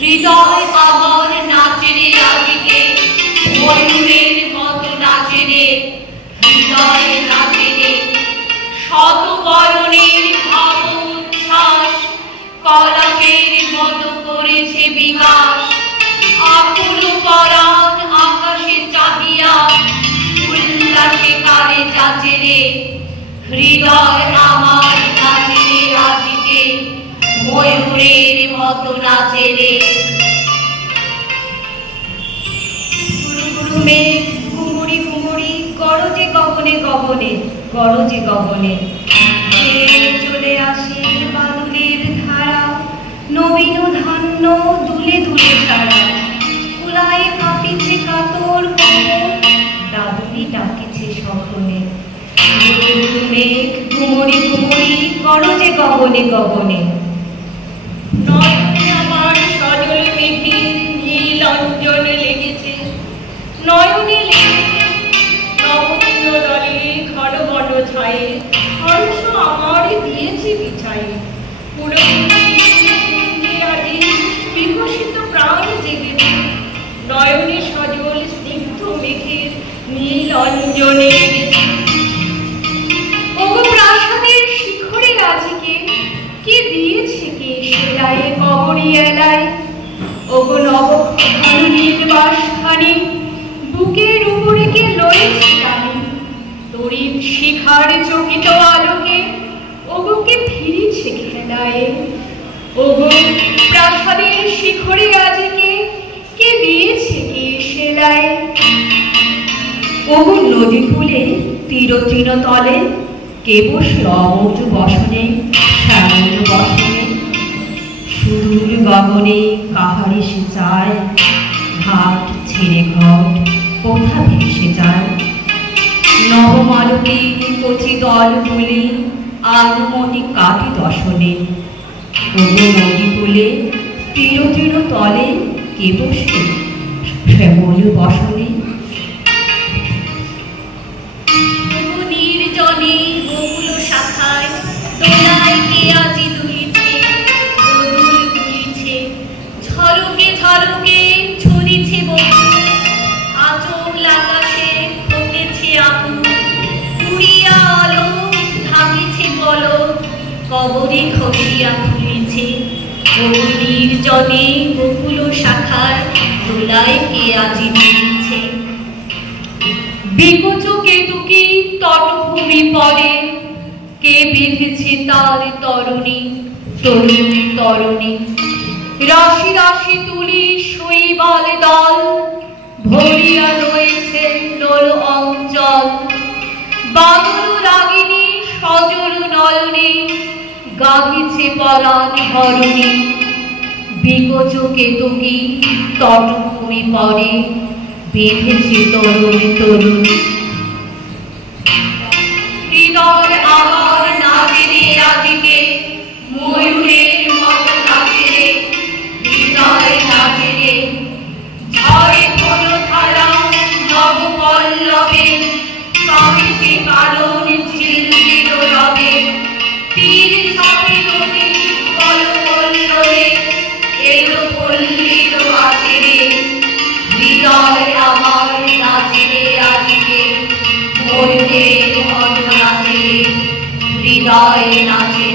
হৃদয় আমার নাচে রে আজকে, ময়ূরের মতো নাচে রে, হৃদয় নাচে রে। শত বরণের ভাব উচ্ছ্বাস কলাপের মতো করেছে বিকাশ। আকুল পরাণ আকাশে চাহিয়া উল্লাসে কারে যাচে রে, হৃদয় আমার নাচে রে আজকে, ময়ূরের মতো নাচে রে। মেঘ ঘুমুরি ঘুমুরি গরজে গগনে গগনে, গরজে গগনে। চলে আসে বাদুড়ের ধারা, নবীন ধান্য দুলে দুলে সারা। কুলায় কাঁপিছে কাতর কমর, দাদুরি ডাকিছে স্বপ্নে। মেঘ ঘুমুরি ঘুমুরি গরজে গগনে গগনে। নয়নে আমার সজল মেঘের নীল অঞ্জনে লেগেছে, নয়নে লেগেছে নবনীল দলে ঘন ঘন ছায়ে। হর্ষ আমার দিয়েছে বিছায়ে, পুরো আজি বিকশিত প্রাণ জেগেছে। নয়নে সজল স্নিগ্ধ মেঘের নীল অঞ্জনে লেগেছে। ওগো প্রাসাদের শিখরে আজকে কে দিয়েছে কে সেলায় কবরী এলায়। ওগো নবঘন নির্বাসখানি বুকের উপরে কে লয়েছে টানি। তরিম শিখার চকিত আলোকে ওগো কে ফিরেছে খেলায়। ওগো প্রাসাদের শিখরে আজকে কে দিয়েছে কে সেলায়। ওগো নদী কূলে তীর তৃণ তলে কে বসে অমজ বসনে, শ্যামল বসনে। সুদূর গগনে কাহারে সে চায়, ঘাট ছেড়ে ঘট কোথা ভেসে যায়। নবমালতী কচি দল তুলে আগমনী কাটি দশনে। ওগো নদী কূলে তীর তৃণ তলে কে বসে শ্যামল বসনে। নির্জনে বকুল শাখায় দোলায় কে আজি দুলিছে, দোদুল দুলিছে। ঝলকে ঝলকে ছড়িছে বকুল, আঁচল আকাশে ফুটেছে আকুল। উড়িয়া আলো ঢাকিছে পলক, কবরে খসিয়া তুলিছে। ওগো নির্জনে বকুল শাখায় দোলায় কে আজি দুলিছে। বিকচ কেতুকি তটভূমি পরে কে বেঁধেছে তার তরুণী, তরুণ তরুণী। রাশি রাশি তুলি শৈবাল দল ভরিয়া রয়েছে লোল অঞ্চল। বাদল রাগিনী সজল নয়নে গাহিছে পরাণ হরণী। বিকচ কেতুকি তটভূমি পরে বেঁধেছে তরুণ তরুণী। হৃদয় আমার নাচে রে আজকে, ময়ূরের মতো নাচে রে, হৃদয় নাচে রে। ঝড়ে কোনো ধারা নব পল্লবে কাঁপিছে কারণ ঝিলঝিল রবে। তীর ছাপে নদী কল কল্লোলে এলো পল্লীর আছে রে, হৃদয় আমার নাচে রে আজকে, ময়ূরের মতো নাচে রে, হৃদয় নাচে।